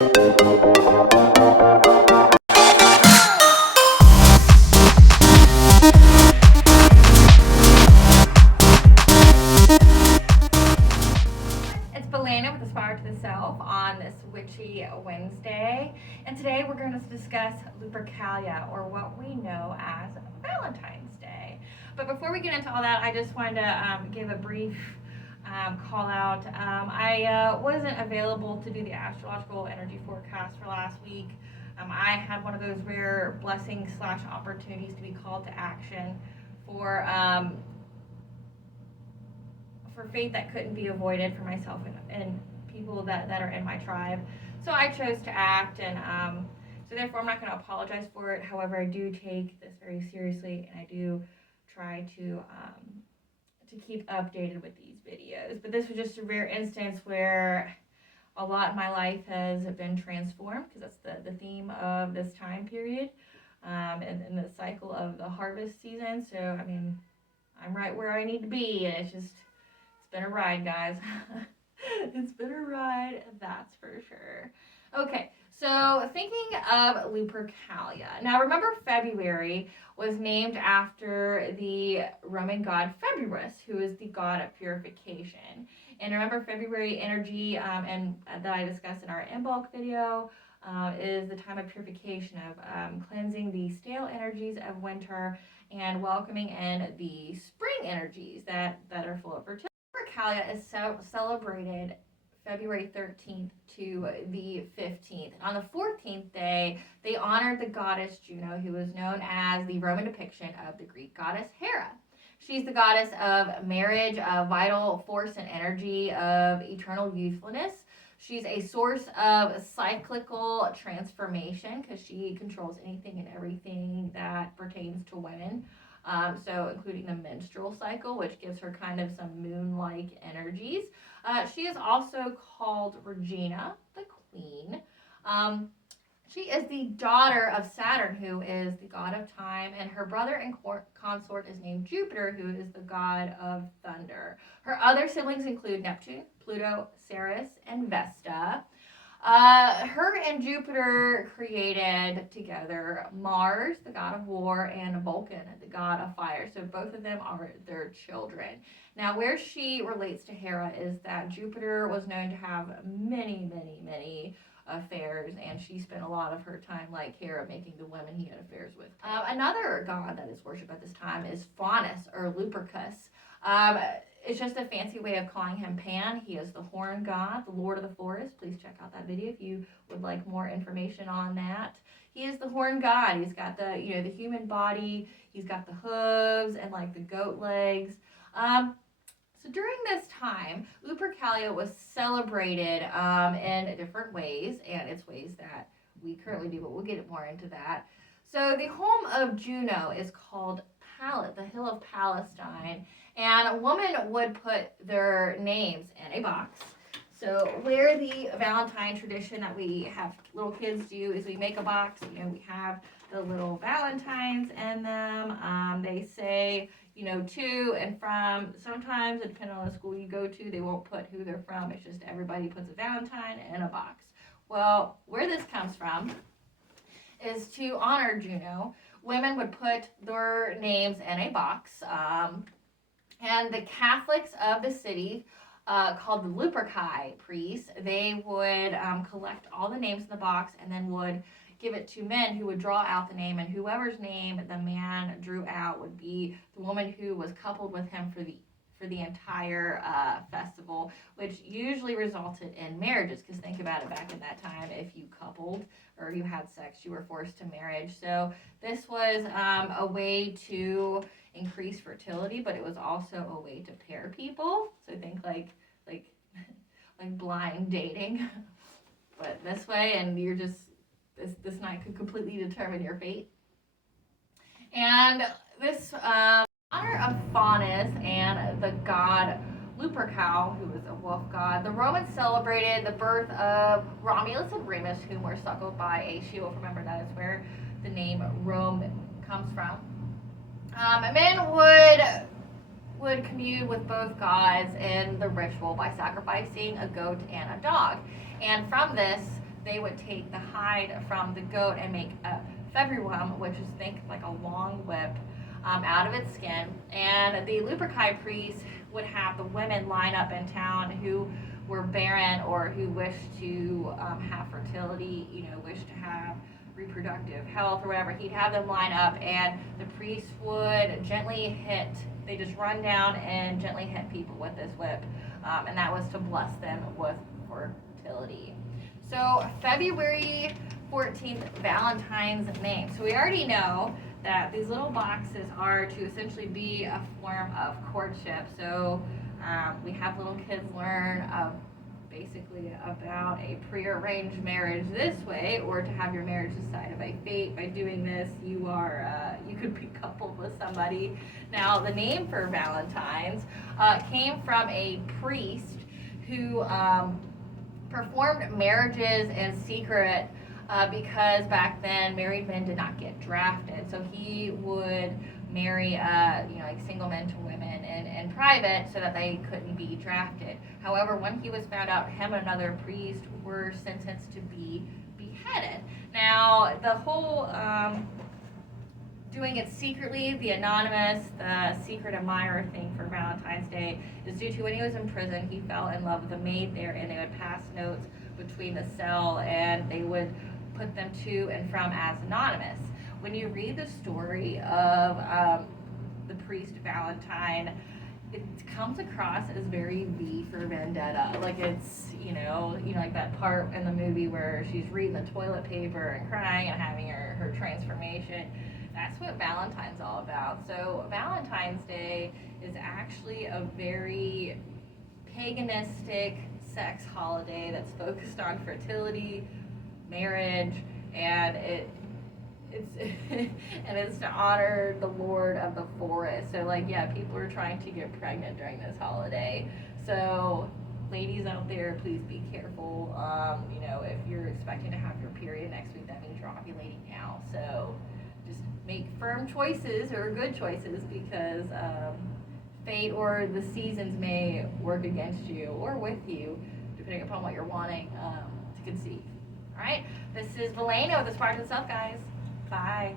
On this Witchy Wednesday, and today we're going to discuss Lupercalia, or what we know as Valentine's Day. But before we get into all that, I just wanted to give a brief call out. I wasn't available to do the astrological energy forecast for last week. I had one of those rare blessings / opportunities to be called to action for fate that couldn't be avoided for myself and people that are in my tribe. So I chose to act, and so therefore I'm not going to apologize for it. However, I do take this very seriously, and I do try to keep updated with these videos. But this was just a rare instance where a lot of my life has been transformed, because that's the theme of this time period, and the cycle of the harvest season. So I mean, I'm right where I need to be, and it's been a ride, guys. It's been a ride, that's for sure. Okay, so thinking of Lupercalia. Now remember, February was named after the Roman god February, who is the god of purification. And remember, February energy, and that I discussed in our in bulk video, is the time of purification, of cleansing the stale energies of winter and welcoming in the spring energies that are full of fertility. Lupercalia is celebrated February 13th to the 15th. And on the 14th day, they honored the goddess Juno, who is known as the Roman depiction of the Greek goddess Hera. She's the goddess of marriage, of vital force and energy, of eternal youthfulness. She's a source of cyclical transformation, because she controls anything and everything that pertains to women. So including the menstrual cycle, which gives her kind of some moon-like energies. She is also called Regina, the queen. She is the daughter of Saturn, who is the god of time, and her brother and consort is named Jupiter, who is the god of thunder. Her other siblings include Neptune, Pluto, Ceres, and Vesta. Her and Jupiter created together Mars, the god of war, and Vulcan, the god of fire. So both of them are their children. Now, where she relates to Hera is that Jupiter was known to have many, many, many affairs, and she spent a lot of her time, like Hera, making the women he had affairs with. Another god that is worshipped at this time is Faunnos, or Lupercus. It's just a fancy way of calling him Pan. He is the horn god, the lord of the forest. Please check out that video if you would like more information on that. He is the horn god. He's got the the human body. He's got the hooves and like the goat legs. So during this time, Lupercalia was celebrated in different ways, and it's ways that we currently do, but we'll get more into that. So the home of Juno is called the Hill of Palestine, and a woman would put their names in a box. So where the Valentine tradition that we have little kids do is we make a box. We have the little Valentines in them. They say, to and from. Sometimes, depending on the school you go to, they won't put who they're from. It's just everybody puts a Valentine in a box. Well, where this comes from is to honor Juno. Women would put their names in a box, and the Catholics of the city, called the Luperci priests, they would collect all the names in the box and then would give it to men who would draw out the name, and whoever's name the man drew out would be the woman who was coupled with him for the entire festival, which usually resulted in marriages, because think about it, back in that time, if you coupled or you had sex, you were forced to marriage. So this was a way to increase fertility, but it was also a way to pair people. So think like blind dating, but this way, and you're just this night could completely determine your fate. And this honor of Faunus and the god Lupercal, who was a wolf god, the Romans celebrated the birth of Romulus and Remus, whom were suckled by a she-wolf. Remember, that is where the name Rome comes from. Men would commune with both gods in the ritual by sacrificing a goat and a dog. And from this, they would take the hide from the goat and make a februum, which is think like a long whip, out of its skin. And the Lupercalia priests would have the women line up in town who were barren or who wished to have fertility, wished to have reproductive health or whatever. He'd have them line up, and the priest would gently hit, they just run down and gently hit people with this whip, and that was to bless them with fertility. So February 14th, Valentine's name. So we already know that these little boxes are to essentially be a form of courtship. So we have little kids learn basically about a prearranged marriage this way, or to have your marriage decided by fate. By doing this, you could be coupled with somebody. Now, the name for Valentine's came from a priest who performed marriages in secret because back then married men did not get drafted. So he would marry like single men to women in private so that they couldn't be drafted. However, when he was found out, him and another priest were sentenced to be beheaded. Now, the whole doing it secretly, the anonymous, the secret admirer thing for Valentine's Day is due to when he was in prison, he fell in love with a maid there, and they would pass notes between the cell, and they would put them to and from as anonymous. When you read the story of the priest Valentine, it comes across as very V for Vendetta. Like it's, like that part in the movie where she's reading the toilet paper and crying and having her transformation. That's what Valentine's all about. So Valentine's Day is actually a very paganistic sex holiday that's focused on fertility, marriage, and it's to honor the Lord of the forest. So people are trying to get pregnant during this holiday. So ladies out there, please be careful. If you're expecting to have your period next week, that means you're ovulating now. So just make firm choices or good choices, because fate or the seasons may work against you or with you, depending upon what you're wanting to conceive. All right, this is Valena with the Spartan Self, guys. Bye.